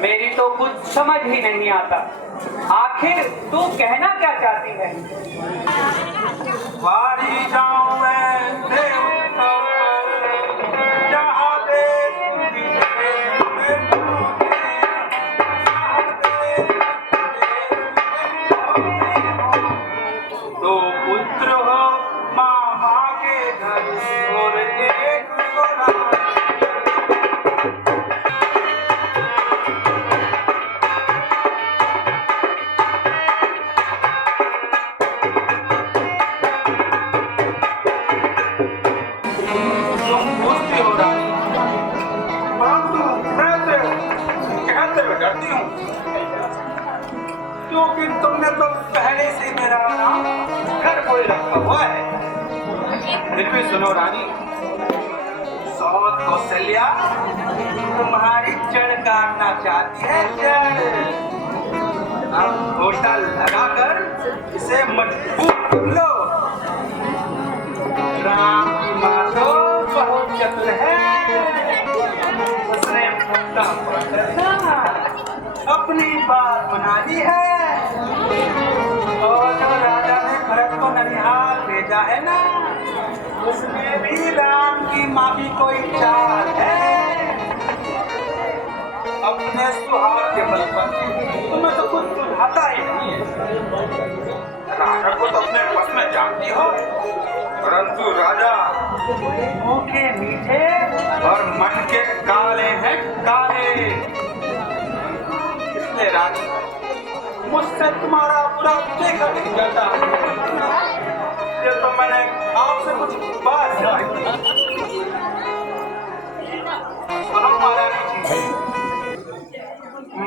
मेरी तो कुछ समझ ही नहीं आता। आखिर तू कहना क्या चाहती है? वारी जाऊं मैं देवता जहाँ देश दो पुत्र हो मामा के घर और एक डरती हूँ क्योंकि तुमने तो पहले से मेरा नाम घर कोई रखा हुआ है। फिर भी सुनो रानी, सौत कौशल्या तुम्हारी जड़ काटना चाहती है जड़। अब होटल लगाकर इसे मजबूत कर लो। राम की माँ तो बहुत चतुर है, उसने अपनी बात बना ली है। और जो राजा ने भरत को ननिहाल भेजा है ना, उसमें भी राम की माँ की कोई चाल है। अपने सुहाग के बल पर तुम्हें तो कुछ सुझाता ही नहीं है। राजा को तो अपने वश में जानती हो, परंतु राजा मुंह के मीठे और मन के काले हैं काले। इसलिए रानी मुझसे तुम्हारा पूरा देखा नहीं जाता। ये तो मैंने आपसे कुछ बात सुनो महारानी जी।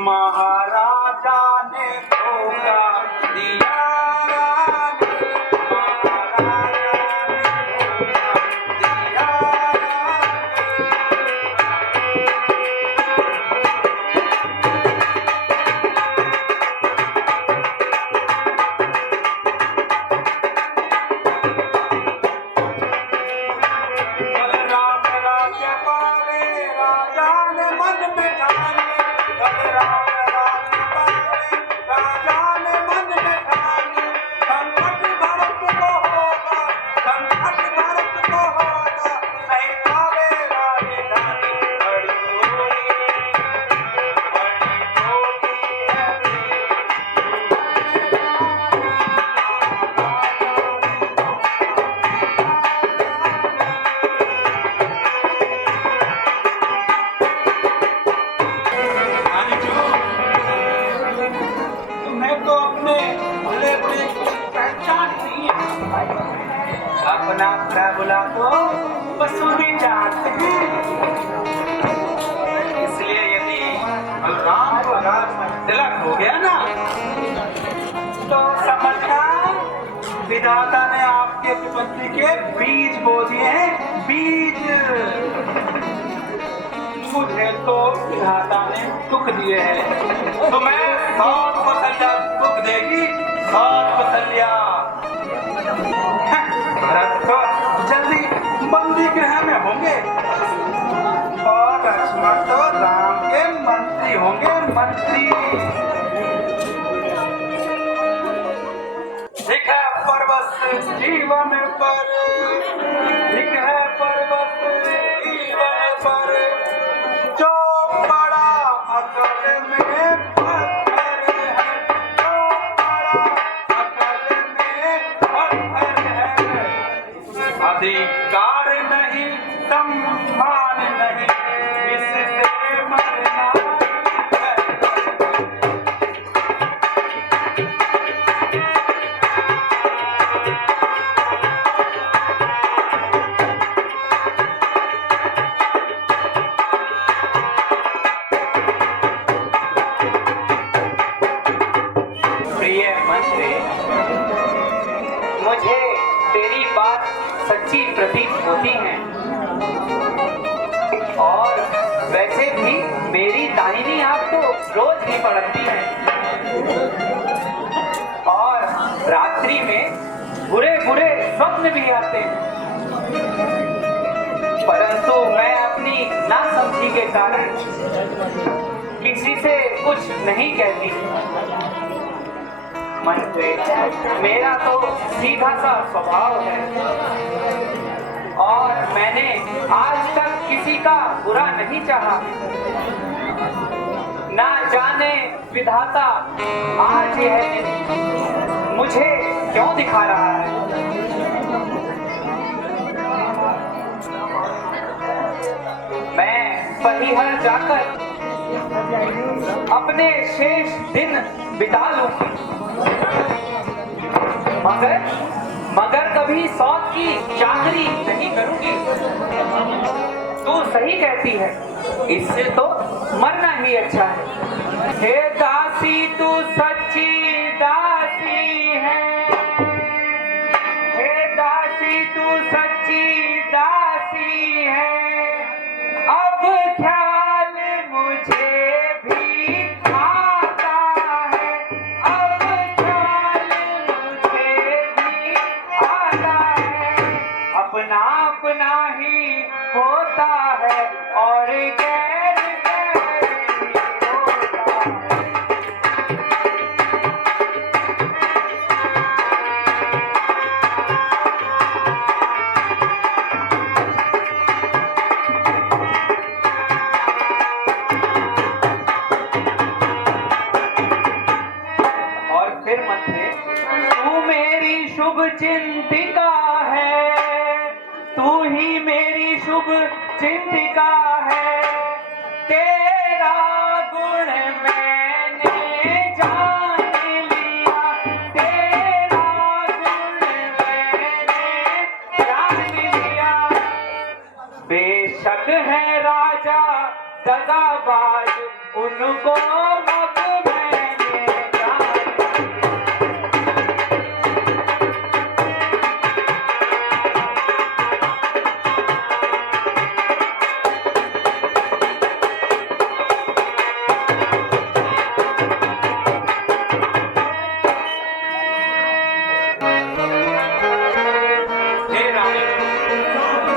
महाराजा ने धोखा दिया, अपना बुला तो वसूली चाहते हैं। इसलिए यदि बलराम को अगर तिलक हो गया ना, तो समझना विधाता ने आपके पति के बीज बो दिए हैं, बीज। मुझे तो विधाता ने दुख दिए हैं, तो मैं सौत कौशल्या दुख देगी, सौत कौशल्या। भरत तो जल्दी बंदी गृह में होंगे और लक्ष्मण तो राम के मंत्री होंगे, मंत्री। एक है पर्वत जीवन पर, एक है पर्वत जीवन पर, जो बड़ा अकल में पत्थर है, जो बड़ा अकल में पत्थर है। अधिकार नहीं, सम्मान नहीं, इससे मरना है। प्रिय मंत्री, मुझे तेरी बात सच्ची प्रतीत होती है, और वैसे भी मेरी दाहिनी आंख तो रोज ही पड़ती है, और रात्रि में बुरे बुरे स्वप्न भी आते हैं। परंतु मैं अपनी नासमझी के कारण किसी से नहीं कहती। मंत्री, मेरा तो सीधा सा स्वभाव है और मैंने आज तक किसी का बुरा नहीं चाहा। ना जाने विधाता आज यह दिन मुझे क्यों दिखा रहा है। मैं परिहर जाकर अपने शेष दिन बिता लूंगी, मगर कभी सौत की चाकरी नहीं करूंगी। तू सही कहती है, इससे तो मरना ही अच्छा है। हे दासी तू सच्ची दासी है, हे दासी तू सच्ची दासी है। अब ख्याल मुझे भी आता है, अब ख्याल मुझे भी आता है। अपना अपना ही होता है और गैर गैर ही होता है। और फिर मंत्री, तू मेरी शुभ चिंतिका है, तू ही मेरी शुभ चिंतिका है। तेरा गुण मैंने जान लिया, तेरा गुण मैंने जान लिया। बेशक है राजा दगाबाज, उनको अब मैंने जान लिया। हे रानी,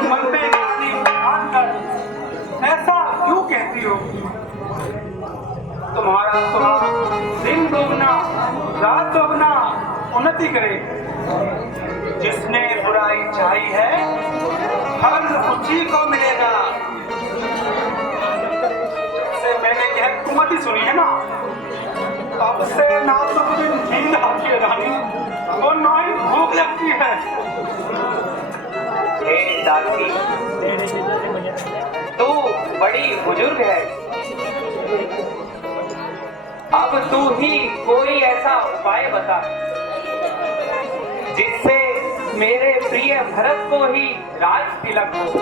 मन पे इतनी ठान कर ऐसा क्यों कहती हो? तुम्हारा स्वभाव दिन दोगुना रात दोगुना उन्नति करे। जिसने बुराई चाही है फल उसी को मिलेगा। से मैंने यह कुमति सुनी है ना, तब से ना तो मुझे नींद आती है रानी और ना ही भूख लगती है। हे दासी, तू बड़ी बुजुर्ग है, अब तू ही कोई ऐसा उपाय बता जिससे मेरे प्रिय भरत को ही राज तिलक हो।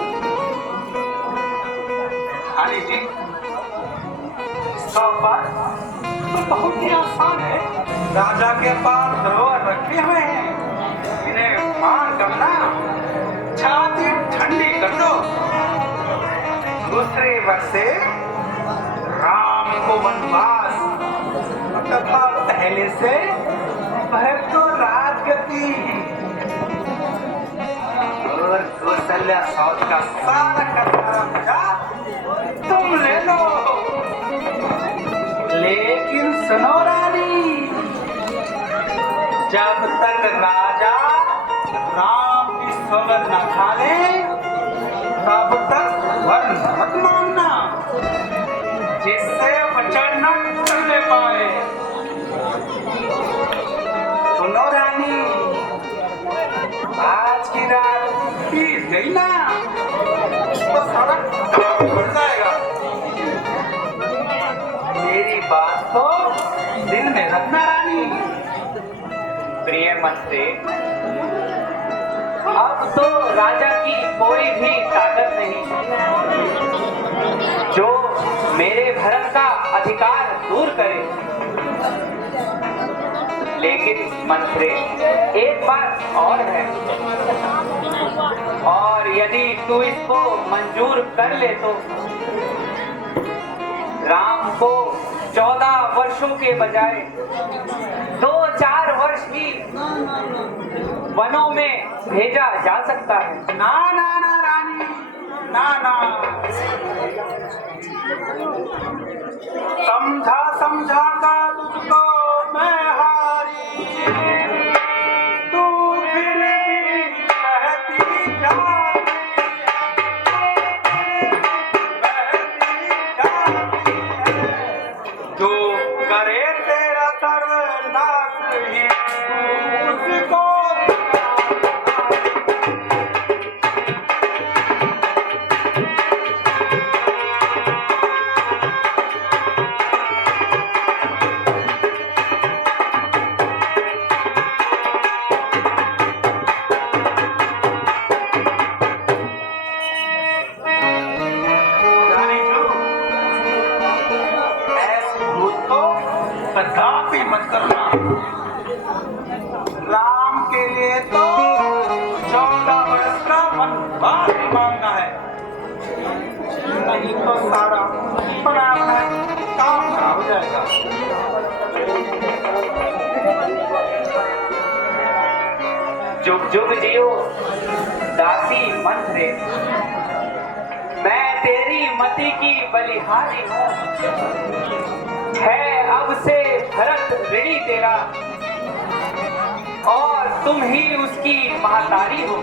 रानी जी, इसका उपाय तो बहुत ही आसान है। राजा के पास धरोहर रखे हुए हैं, इन्हें मान करना, छाती ठंडी कर दो। दूसरे वर्ष से राम को वनवास तथा पहले से भरत को राजगद्दी और कौशल्या सौत का सारा खर्चा तुम ले लो। लेकिन सुनो रानी, जब तक राजा राम की सौगंध न खा ले तब तक वर मत मानना, जिससे वचन न करने पाए। सुनो रानी, आज की रात बीत गई ना तो सारा काम बढ़ जाएगा। मेरी बात तो दिल में रखना रानी। प्रिय मंत्री, अब तो राजा की कोई भी ताकत नहीं जो मेरे भरत का अधिकार दूर करे। लेकिन मंत्री, एक बात और है, और यदि तू इसको मंजूर कर ले तो राम को 14 वर्षों के बजाय 2-4 वर्ष ही वनों में भेजा जा सकता है। ना ना ना रानी, ना ना, समझा समझा कर जुग जियो दासी मंत्रे, मैं तेरी मति की बलिहारी हूँ। है अब से भरत ऋणी तेरा, और तुम ही उसकी महतारी हो।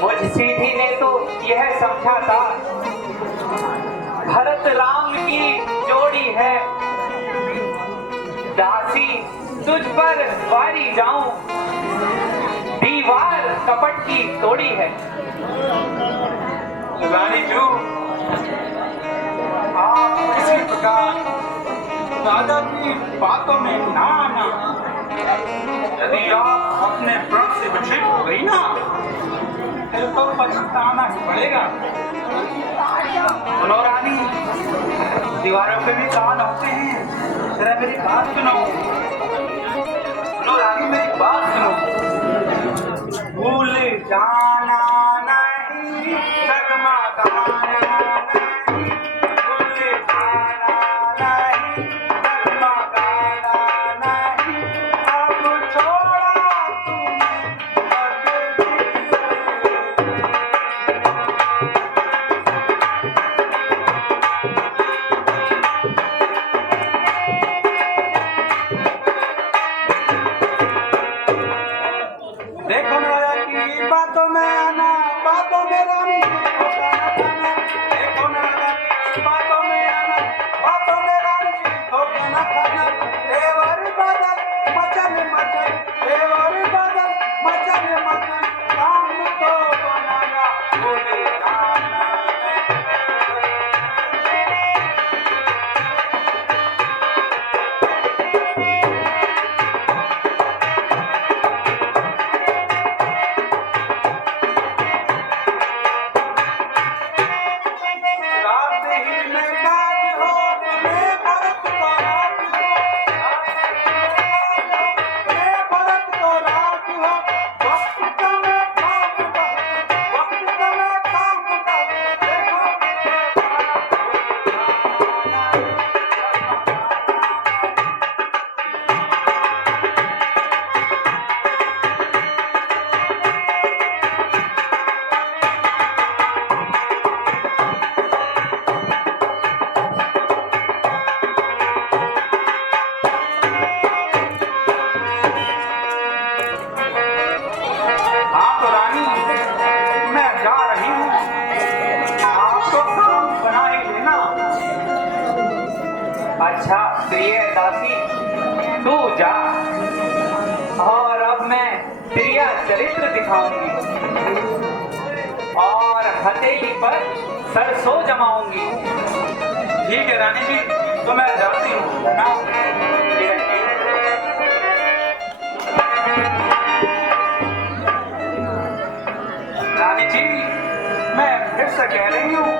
मुझ सीधी ने तो यह समझा था, भरत राम की जोड़ी है। दासी तुझ पर वारी जाऊं, दीवार कपट की तोड़ी है। रानी जू, आप किसी प्रकार राजा की बातों में ना आना। यदि आप अपने प्रण से विचलित हो गई ना, फिर तो पछताना ही पड़ेगा। सुनो रानी, दीवारों पे भी कान होते हैं, जरा मेरी बात सुनो। सुनो रानी, मेरी बात सुनो। भूल जाना नहीं, डगमगाना नहीं, भूल जाना नहीं, डगमगाना नहीं, अब छोड़ा तुम्हें। देखो राजा की बातों में आना, बातों में रानी को खाना खाना। देखो राजा की बातों में आना, बातों में रानी को खाना खाना। देवर बदल मचल मचल, देवर बदल मचल मचल, काम को बनाना भूल जाना नहीं। रात ही में काज हो, मैं भरत को राज हो। मैं भरत को राज हो। वक्त का मैं काम का, वक्त का मैं काम का। देखो हाँ तो रानी, मैं जा रही हूँ। आप तो काम बना ही लेना। अच्छा प्रिय दासी, तू जा, और अब मैं प्रिया चरित्र दिखाऊंगी और हथेली पर सरसों जमाऊंगी। ठीक है रानी जी, तो मैं जाती हूँ ना। रानी जी, मैं फिर से कह रही हूँ,